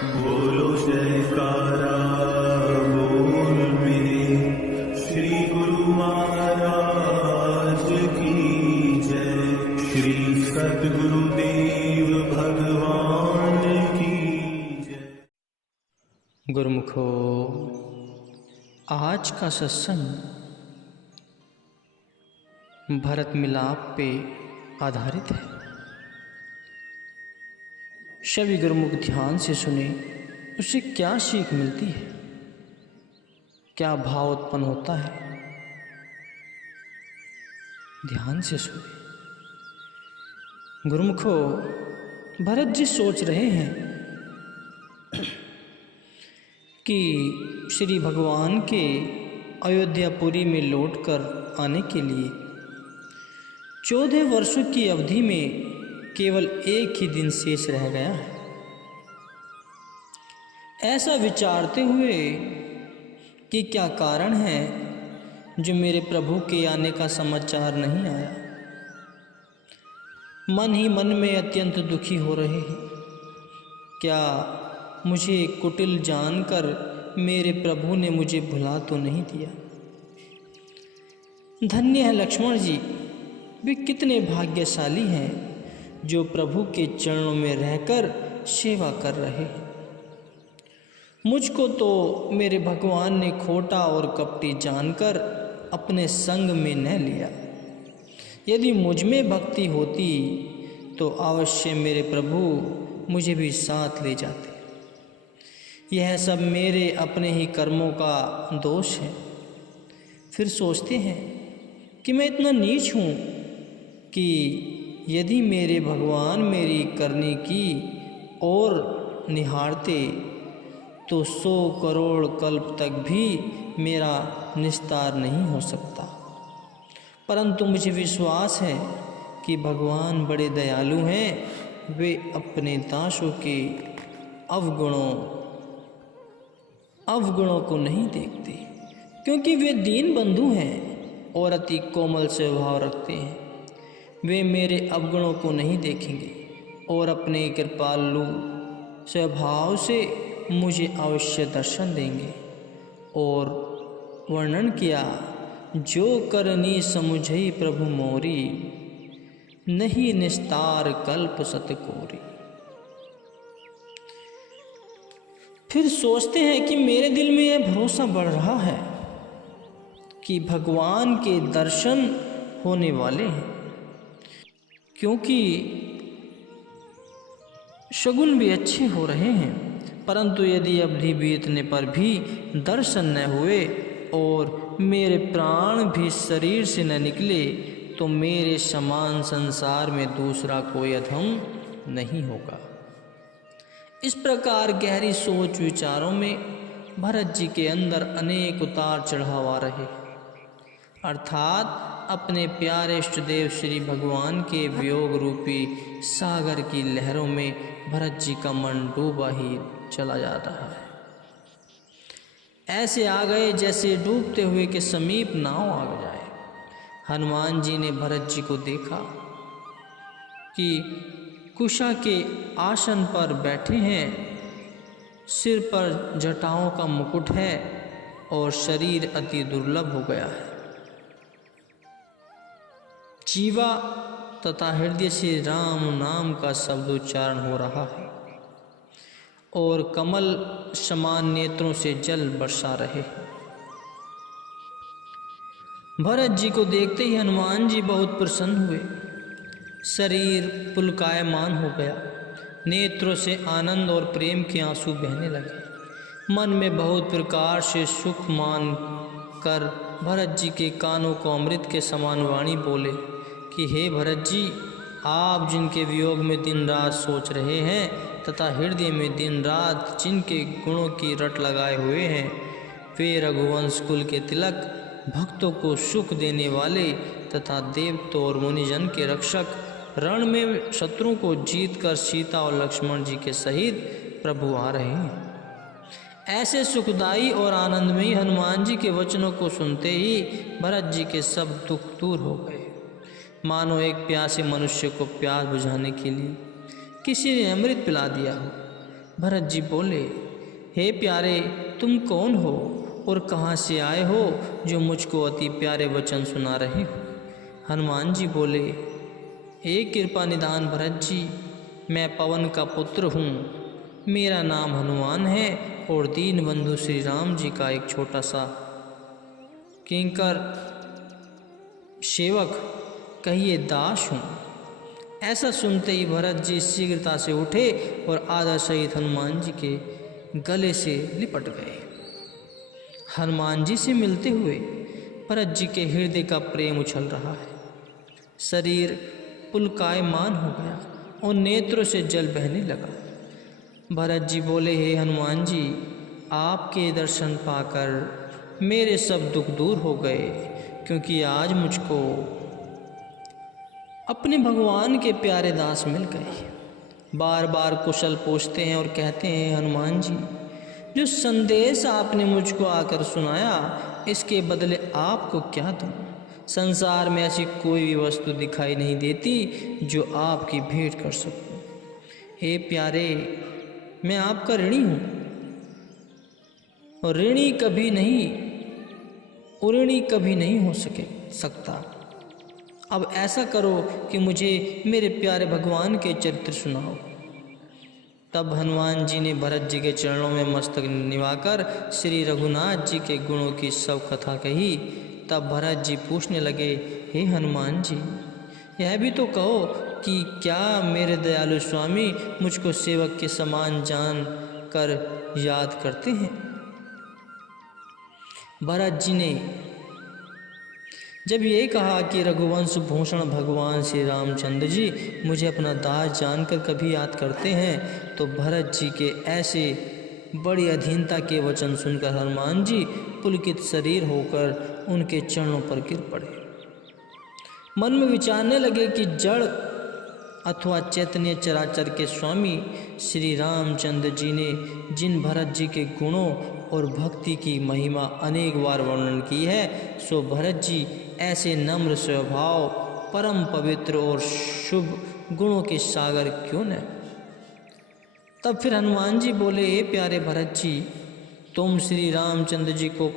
बोलो जयकारा बोल मेरे श्री गुरु महाराज की जय। श्री सद्गुरुदेव भगवान की जय। गुरुमुखो, आज का सत्संग भरत मिलाप पे आधारित है। सभी गुरुमुख ध्यान से सुने, उससे क्या सीख मिलती है, क्या भाव उत्पन्न होता है, ध्यान से सुने। गुरुमुखो, भरत जी सोच रहे हैं कि श्री भगवान के अयोध्यापुरी में लौटकर आने के लिए 14 वर्षों की अवधि में केवल एक ही दिन शेष रह गया है। ऐसा विचारते हुए कि क्या कारण है जो मेरे प्रभु के आने का समाचार नहीं आया, मन ही मन में अत्यंत दुखी हो रहे हैं। क्या मुझे कुटिल जानकर मेरे प्रभु ने मुझे भुला तो नहीं दिया? धन्य है लक्ष्मण जी, वे कितने भाग्यशाली हैं जो प्रभु के चरणों में रहकर सेवा कर रहे हैं। मुझको तो मेरे भगवान ने खोटा और कपटी जानकर अपने संग में न लिया। यदि मुझ में भक्ति होती तो अवश्य मेरे प्रभु मुझे भी साथ ले जाते। यह सब मेरे अपने ही कर्मों का दोष है। फिर सोचते हैं कि मैं इतना नीच हूँ कि यदि मेरे भगवान मेरी करने की और निहारते तो 100 करोड़ कल्प तक भी मेरा निस्तार नहीं हो सकता। परंतु मुझे विश्वास है कि भगवान बड़े दयालु हैं। वे अपने दासों के अवगुणों को नहीं देखते, क्योंकि वे दीन बंधु हैं और अति कोमल स्वभाव रखते हैं। वे मेरे अवगुणों को नहीं देखेंगे और अपने कृपालु स्वभाव से मुझे अवश्य दर्शन देंगे। और वर्णन किया, जो करनी समुझई प्रभु मोरी, नहीं निस्तार कल्प सतकोरी। फिर सोचते हैं कि मेरे दिल में यह भरोसा बढ़ रहा है कि भगवान के दर्शन होने वाले हैं, क्योंकि शगुन भी अच्छे हो रहे हैं। परंतु यदि अवधि बीतने पर भी दर्शन न हुए और मेरे प्राण भी शरीर से न निकले तो मेरे समान संसार में दूसरा कोई अधम नहीं होगा। इस प्रकार गहरी सोच विचारों में भरत जी के अंदर अनेक उतार चढ़ाव आ रहे, अर्थात अपने प्यारे इष्टदेव श्री भगवान के वियोग रूपी सागर की लहरों में भरत जी का मन डूबा ही चला जा रहा है। ऐसे आ गए जैसे डूबते हुए के समीप नाव आ जाए। हनुमान जी ने भरत जी को देखा कि कुशा के आसन पर बैठे हैं, सिर पर जटाओं का मुकुट है और शरीर अति दुर्लभ हो गया है। जीवा तथा हृदय से राम नाम का शब्दोच्चारण हो रहा है और कमल समान नेत्रों से जल बरसा रहे। भरत जी को देखते ही हनुमान जी बहुत प्रसन्न हुए। शरीर पुलकायमान हो गया, नेत्रों से आनंद और प्रेम के आंसू बहने लगे। मन में बहुत प्रकार से सुख मान कर भरत जी के कानों को अमृत के समान वाणी बोले कि हे भरत जी, आप जिनके वियोग में दिन रात सोच रहे हैं तथा हृदय में दिन रात जिनके गुणों की रट लगाए हुए हैं, वे रघुवंश कुल के तिलक, भक्तों को सुख देने वाले तथा देवताओं और मुनिजन के रक्षक, रण में शत्रुओं को जीत कर सीता और लक्ष्मण जी के सहित प्रभु आ रहे हैं। ऐसे सुखदायी और आनंदमयी हनुमान जी के वचनों को सुनते ही भरत जी के सब दुख दूर हो गए। मानो एक प्यासे मनुष्य को प्यास बुझाने के लिए किसी ने अमृत पिला दिया हो। भरत जी बोले, हे प्यारे, तुम कौन हो और कहाँ से आए हो जो मुझको अति प्यारे वचन सुना रहे हो? हनुमान जी बोले, हे कृपा निधान भरत जी, मैं पवन का पुत्र हूँ। मेरा नाम हनुमान है और दीन बंधु श्री राम जी का एक छोटा सा किंकर सेवक, कहिए दास हूँ। ऐसा सुनते ही भरत जी शीघ्रता से उठे और आदर सहित हनुमान जी के गले से लिपट गए। हनुमान जी से मिलते हुए भरत जी के हृदय का प्रेम उछल रहा है। शरीर पुलकायमान हो गया और नेत्रों से जल बहने लगा। भरत जी बोले, हे हनुमान जी, आपके दर्शन पाकर मेरे सब दुख दूर हो गए, क्योंकि आज मुझको अपने भगवान के प्यारे दास मिल गए। बार बार कुशल पूछते हैं और कहते हैं, हनुमान जी, जो संदेश आपने मुझको आकर सुनाया, इसके बदले आपको क्या दूँ? संसार में ऐसी कोई भी वस्तु दिखाई नहीं देती जो आपकी भेंट कर सकूं। हे प्यारे, मैं आपका ऋणी हूँ और ऋणी कभी नहीं हो सकता। अब ऐसा करो कि मुझे मेरे प्यारे भगवान के चरित्र सुनाओ। तब हनुमान जी ने भरत जी के चरणों में मस्तक निभाकर श्री रघुनाथ जी के गुणों की सब कथा कही। तब भरत जी पूछने लगे, हे हनुमान जी, यह भी तो कहो कि क्या मेरे दयालु स्वामी मुझको सेवक के समान जान कर याद करते हैं? भरत जी ने जब ये कहा कि रघुवंश भूषण भगवान श्री रामचंद्र जी मुझे अपना दास जानकर कभी याद करते हैं, तो भरत जी के ऐसे बड़ी अधीनता के वचन सुनकर हनुमान जी पुलकित शरीर होकर उनके चरणों पर गिर पड़े। मन में विचारने लगे कि जड़ अथवा चैतन्य चराचर के स्वामी श्री रामचंद्र जी ने जिन भरत जी के गुणों और भक्ति की महिमा अनेक बार वर्णन की है, सो भरत जी ऐसे नम्र स्वभाव, परम पवित्र और शुभ गुणों के सागर क्यों न? तब फिर हनुमान जी बोले, हे प्यारे भरत जी, तुम श्री रामचंद्र जी को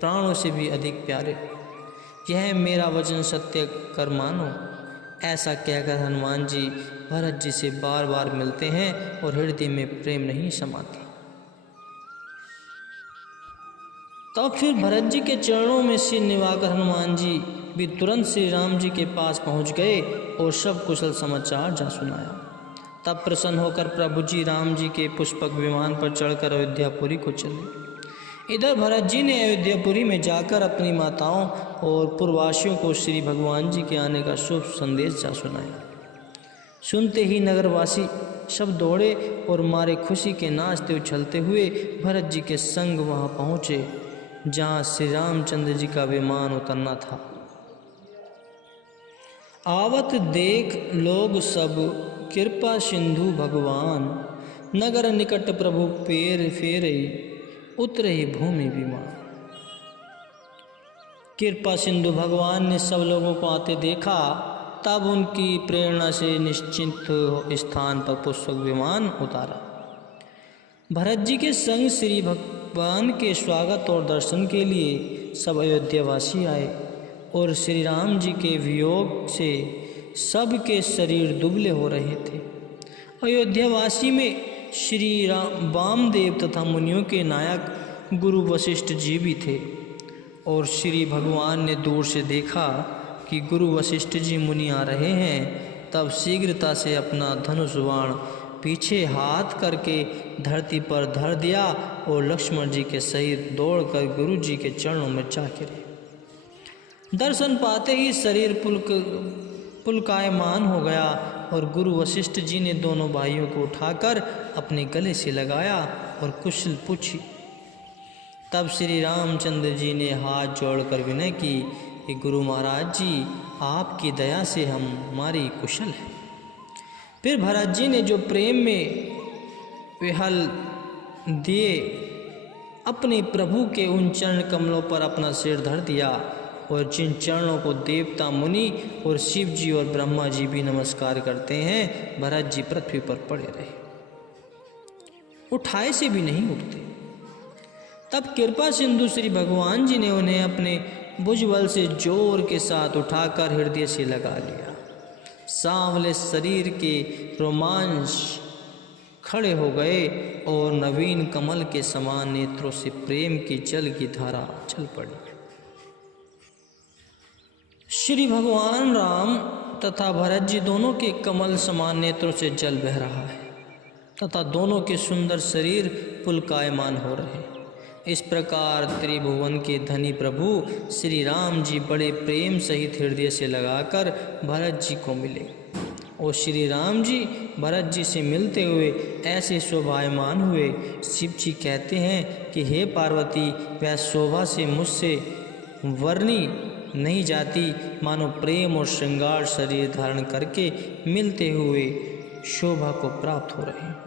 प्राणों से भी अधिक प्यारे, यह मेरा वचन सत्य कर मानो। ऐसा कहकर हनुमान जी भरत जी से बार बार मिलते हैं और हृदय में प्रेम नहीं समाते। तब फिर भरत जी के चरणों में सिर निभाकर हनुमान जी भी तुरंत श्री राम जी के पास पहुंच गए और सब कुशल समाचार जा सुनाया। तब प्रसन्न होकर प्रभु जी राम जी के पुष्पक विमान पर चढ़कर अयोध्यापुरी को चले। इधर भरत जी ने अयोध्यापुरी में जाकर अपनी माताओं और पूर्ववासियों को श्री भगवान जी के आने का शुभ संदेश जा सुनाया। सुनते ही नगरवासी सब दौड़े और मारे खुशी के नाचते उछलते हुए भरत जी के संग वहां पहुँचे जहाँ श्री रामचंद्र जी का विमान उतरना था। आवत देख लोग सब कृपा सिंधु भगवान, नगर निकट प्रभु पैर फेरे, उतरे ही भूमि विमान। कृपा सिंधु भगवान ने सब लोगों को आते देखा, तब उनकी प्रेरणा से निश्चित स्थान पर पुष्पक विमान उतारा। भरत जी के संग श्री भगवान के स्वागत और दर्शन के लिए सब अयोध्यावासी आए और श्री राम जी के वियोग से सबके शरीर दुबले हो रहे थे। अयोध्यावासी में श्री राम वामदेव तथा मुनियों के नायक गुरु वशिष्ठ जी भी थे और श्री भगवान ने दूर से देखा कि गुरु वशिष्ठ जी मुनि आ रहे हैं। तब शीघ्रता से अपना धनुष बाण पीछे हाथ करके धरती पर धर दिया और लक्ष्मण जी के सहित दौड़कर गुरु जी के चरणों में जा गिरे। दर्शन पाते ही शरीर पुलकायमान हो गया और गुरु वशिष्ठ जी ने दोनों भाइयों को उठाकर अपने गले से लगाया और कुशल पूछी। तब श्री रामचंद्र जी ने हाथ जोड़कर विनय की कि गुरु महाराज जी, आपकी दया से हमारी कुशल है। फिर भरत जी ने जो प्रेम में विहल दिए अपने प्रभु के उन चरण कमलों पर अपना सिर धर दिया और जिन चरणों को देवता मुनि और शिव जी और ब्रह्मा जी भी नमस्कार करते हैं, भरत जी पृथ्वी पर पड़े रहे। उठाए से भी नहीं उठते। तब कृपा सिंधु श्री भगवान जी ने उन्हें अपने भुजबल से जोर के साथ उठाकर हृदय से लगा लिया। सांवले शरीर के रोमांच खड़े हो गए और नवीन कमल के समान नेत्रों से प्रेम की जल की धारा चल पड़ी। श्री भगवान राम तथा भरत जी दोनों के कमल समान नेत्रों से जल बह रहा है तथा दोनों के सुंदर शरीर पुलकायमान हो रहे। इस प्रकार त्रिभुवन के धनी प्रभु श्री राम जी बड़े प्रेम सहित हृदय से लगाकर भरत जी को मिले और श्री राम जी भरत जी से मिलते हुए ऐसे शोभायमान हुए। शिव जी कहते हैं कि हे पार्वती, वह शोभा से मुझसे वर्णी नहीं जाती, मानो प्रेम और श्रृंगार शरीर धारण करके मिलते हुए शोभा को प्राप्त हो रहे हैं।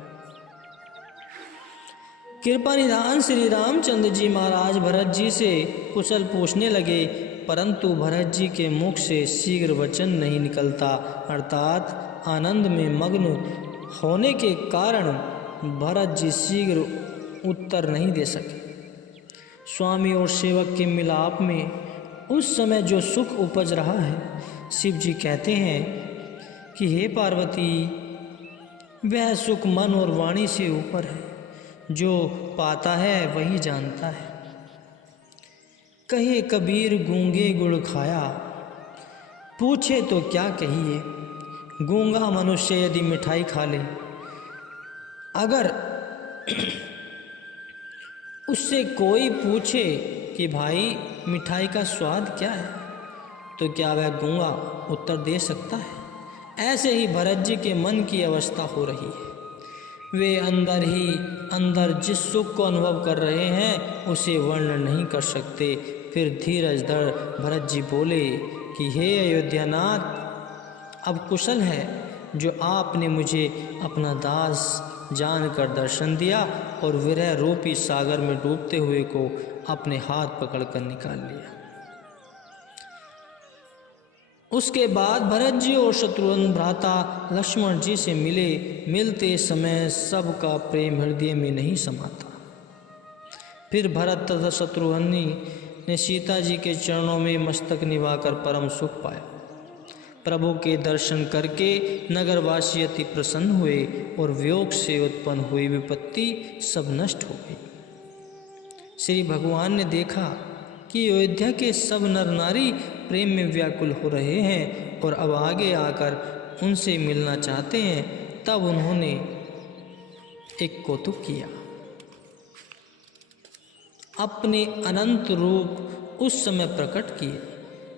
कृपा निधान श्री रामचंद्र जी महाराज भरत जी से कुशल पूछने लगे, परंतु भरत जी के मुख से शीघ्र वचन नहीं निकलता, अर्थात आनंद में मग्न होने के कारण भरत जी शीघ्र उत्तर नहीं दे सके। स्वामी और सेवक के मिलाप में उस समय जो सुख उपज रहा है, शिव जी कहते हैं कि हे पार्वती, वह सुख मन और वाणी से ऊपर है, जो पाता है वही जानता है। कहे कबीर गूंगे गुड़ खाया, पूछे तो क्या कहिए, गूंगा मनुष्य यदि मिठाई खा ले, अगर उससे कोई पूछे कि भाई मिठाई का स्वाद क्या है, तो क्या वह गूंगा उत्तर दे सकता है? ऐसे ही भरत जी के मन की अवस्था हो रही है। वे अंदर ही अंदर जिस सुख को अनुभव कर रहे हैं उसे वर्णन नहीं कर सकते। फिर धीरज धर भरत जी बोले कि हे अयोध्यानाथ, अब कुशल है जो आपने मुझे अपना दास जानकर दर्शन दिया और विरह रूपी सागर में डूबते हुए को अपने हाथ पकड़कर निकाल लिया। उसके बाद भरत जी और शत्रुघ्न भ्राता लक्ष्मण जी से मिले। मिलते समय सबका प्रेम हृदय में नहीं समाता। फिर भरत तथा शत्रुघ्न ने सीता जी के चरणों में मस्तक निभाकर परम सुख पाया। प्रभु के दर्शन करके नगरवासी अति प्रसन्न हुए और वियोग से उत्पन्न हुई विपत्ति सब नष्ट हो गई। श्री भगवान ने देखा कि अयोध्या के सब नर नारी प्रेम में व्याकुल हो रहे हैं और अब आगे आकर उनसे मिलना चाहते हैं। तब उन्होंने एक कौतुक किया, अपने अनंत रूप उस समय प्रकट किए।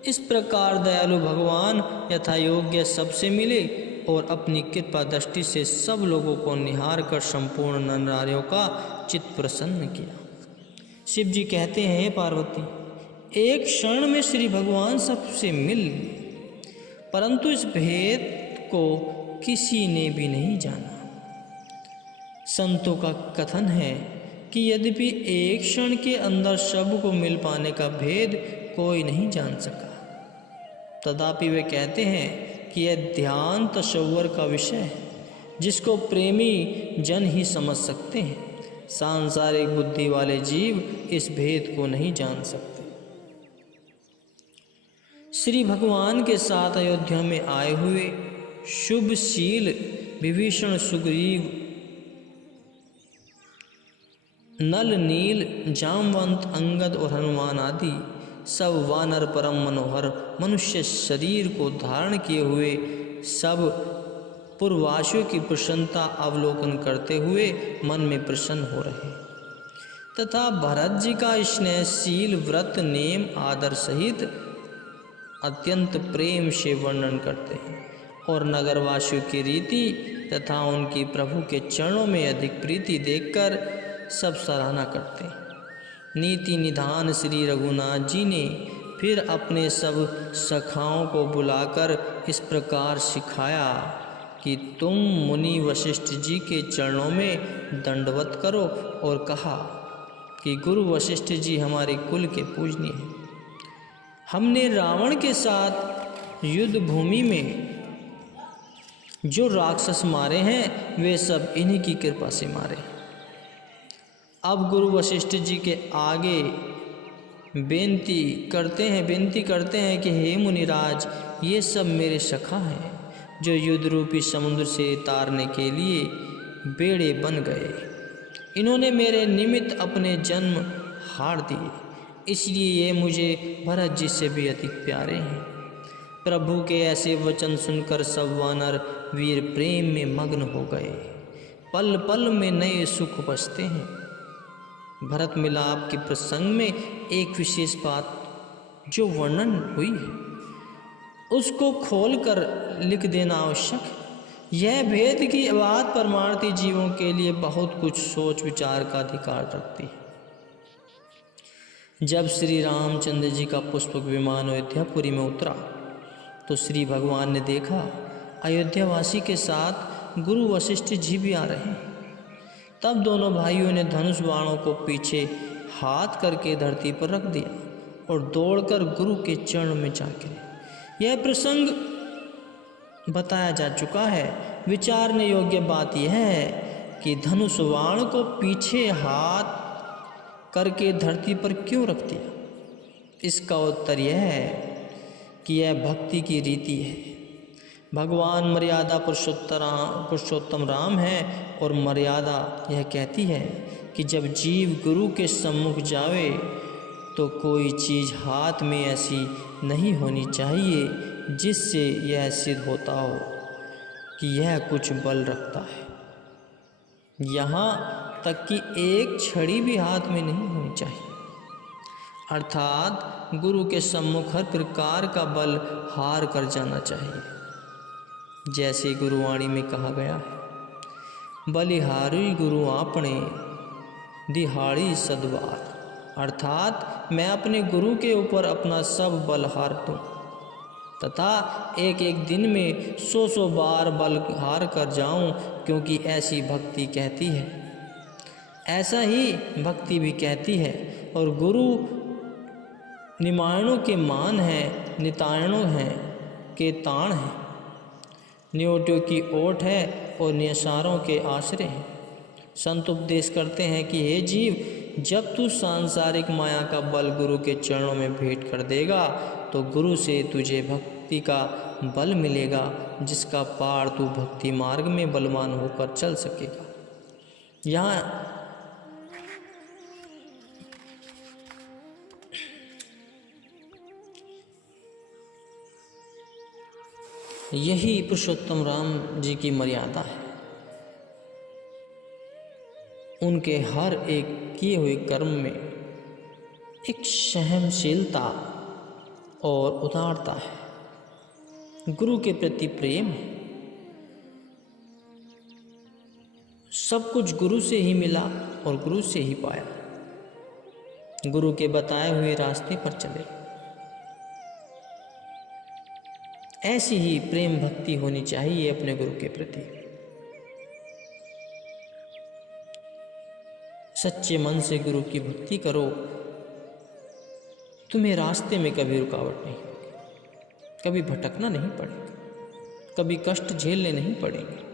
इस प्रकार दयालु भगवान यथा योग्य सबसे मिले और अपनी कृपा दृष्टि से सब लोगों को निहार कर संपूर्ण नर नारियों का चित्त प्रसन्न किया। शिव जी कहते हैं, हे पार्वती, एक क्षण में श्री भगवान सबसे मिल लिए, परंतु इस भेद को किसी ने भी नहीं जाना। संतों का कथन है कि यद्यपि एक क्षण के अंदर सब को मिल पाने का भेद कोई नहीं जान सका, तथापि वे कहते हैं कि यह ध्यान तसव्वुर का विषय है जिसको प्रेमी जन ही समझ सकते हैं। सांसारिक बुद्धि वाले जीव इस भेद को नहीं जान सकते। श्री भगवान के साथ अयोध्या में आए हुए शुभशील विभीषण, सुग्रीव, नल, नील, जामवंत, अंगद और हनुमान आदि सब वानर परम मनोहर मनुष्य शरीर को धारण किए हुए सब पूर्ववासियों की प्रसन्नता अवलोकन करते हुए मन में प्रसन्न हो रहे तथा भरत जी का स्नेहशील व्रत नेम आदर सहित अत्यंत प्रेम से वर्णन करते हैं और नगरवासियों की रीति तथा उनकी प्रभु के चरणों में अधिक प्रीति देखकर सब सराहना करते हैं। नीति निधान श्री रघुनाथ जी ने फिर अपने सब सखाओं को बुलाकर इस प्रकार सिखाया कि तुम मुनि वशिष्ठ जी के चरणों में दंडवत करो और कहा कि गुरु वशिष्ठ जी हमारे कुल के पूजनीय हैं। हमने रावण के साथ युद्ध भूमि में जो राक्षस मारे हैं वे सब इन्हीं की कृपा से मारे। अब गुरु वशिष्ठ जी के आगे बेनती करते हैं कि हे मुनिराज, ये सब मेरे सखा हैं जो युद्ध रूपी समुद्र से तारने के लिए बेड़े बन गए। इन्होंने मेरे निमित्त अपने जन्म हार दिए, इसलिए ये मुझे भरत जी से भी अधिक प्यारे हैं। प्रभु के ऐसे वचन सुनकर सब वानर वीर प्रेम में मग्न हो गए। पल पल में नए सुख बसते हैं। भरत मिलाप के प्रसंग में एक विशेष बात जो वर्णन हुई है उसको खोलकर लिख देना आवश्यक है। यह भेद की बात परमार्थी जीवों के लिए बहुत कुछ सोच विचार का अधिकार रखती है। जब श्री रामचंद्र जी का पुष्पक विमान अयोध्यापुरी में उतरा तो श्री भगवान ने देखा अयोध्यावासी के साथ गुरु वशिष्ठ जी भी आ रहे हैं। तब दोनों भाइयों ने धनुष बाणों को पीछे हाथ करके धरती पर रख दिया और दौड़कर गुरु के चरण में जा गिरे। यह प्रसंग बताया जा चुका है। विचारने योग्य बात यह है कि धनुष बाण को पीछे हाथ करके धरती पर क्यों रख दिया। इसका उत्तर यह है कि यह भक्ति की रीति है। भगवान मर्यादा पुरुषोत्तम राम है और मर्यादा यह कहती है कि जब जीव गुरु के सम्मुख जावे तो कोई चीज़ हाथ में ऐसी नहीं होनी चाहिए जिससे यह सिद्ध होता हो कि यह कुछ बल रखता है। यहाँ तक कि एक छड़ी भी हाथ में नहीं होनी चाहिए। अर्थात गुरु के सम्मुख हर प्रकार का बल हार कर जाना चाहिए। जैसे गुरुवाणी में कहा गया है, बलिहारी गुरु आपने दिहाड़ी सदवार, अर्थात मैं अपने गुरु के ऊपर अपना सब बल हार दूँ तथा एक एक दिन में 100 बार बल हार कर जाऊं, क्योंकि ऐसी भक्ति कहती है। ऐसा ही भक्ति भी कहती है। और गुरु निमायणों के मान है, नितायणों हैं के ताण है, न्योटियों की ओट है और नियसारों के आश्रय हैं। संत उपदेश करते हैं कि हे जीव, जब तू सांसारिक माया का बल गुरु के चरणों में भेंट कर देगा तो गुरु से तुझे भक्ति का बल मिलेगा, जिसका पार तू भक्ति मार्ग में बलवान होकर चल सकेगा। यहाँ यही पुरुषोत्तम राम जी की मर्यादा है। उनके हर एक किए हुए कर्म में एक सहनशीलता और उदारता है। गुरु के प्रति प्रेम है। सब कुछ गुरु से ही मिला और गुरु से ही पाया। गुरु के बताए हुए रास्ते पर चले। ऐसी ही प्रेम भक्ति होनी चाहिए अपने गुरु के प्रति। सच्चे मन से गुरु की भक्ति करो, तुम्हें रास्ते में कभी रुकावट नहीं होगी, कभी भटकना नहीं पड़ेगा, कभी कष्ट झेलने नहीं पड़ेंगे।